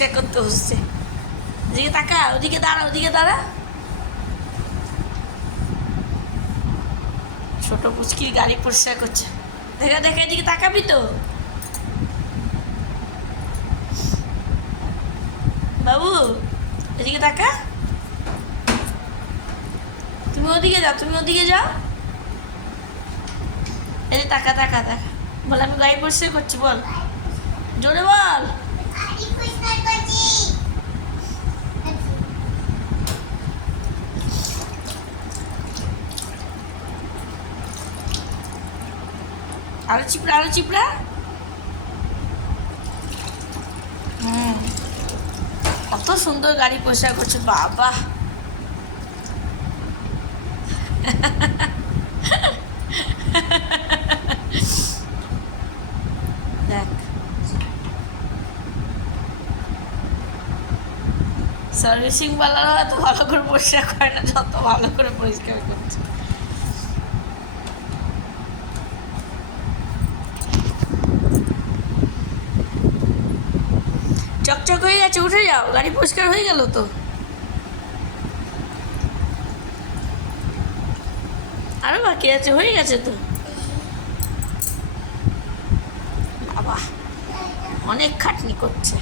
Check করতে হচ্ছে। এদিকে তাকা, ওদিকে দাঁড়া, ওদিকে দাঁড়া। ছোট পুচকির গাড়ি পরিষ্কার করছে। দেখা দেখা, এদিকে তাকাবি তো বাবু, এদিকে তাকা। তুমি ওদিকে যাও, তুমি ওদিকে যাও। এদিকে তাকা তাকা তাকা। বল আমি গাড়ি পরিষ্কার করছি, বল জোরে বল। আরো চিপড়া, আরো চিপড়া। কত সুন্দর গাড়ি পরিষ্কার করছে বাবা। দেখ, সার্ভিসিং ওয়ালারা এত ভালো করে পরিষ্কার করে না যত ভালো করে পরিষ্কার করছে। চকচক হয়ে গেছে, উঠে যাও, গাড়ি পরিষ্কার হয়ে গেল তো। আরো বাকি আছে, হয়ে গেছে তো বাবা, অনেক খাটনি করছে।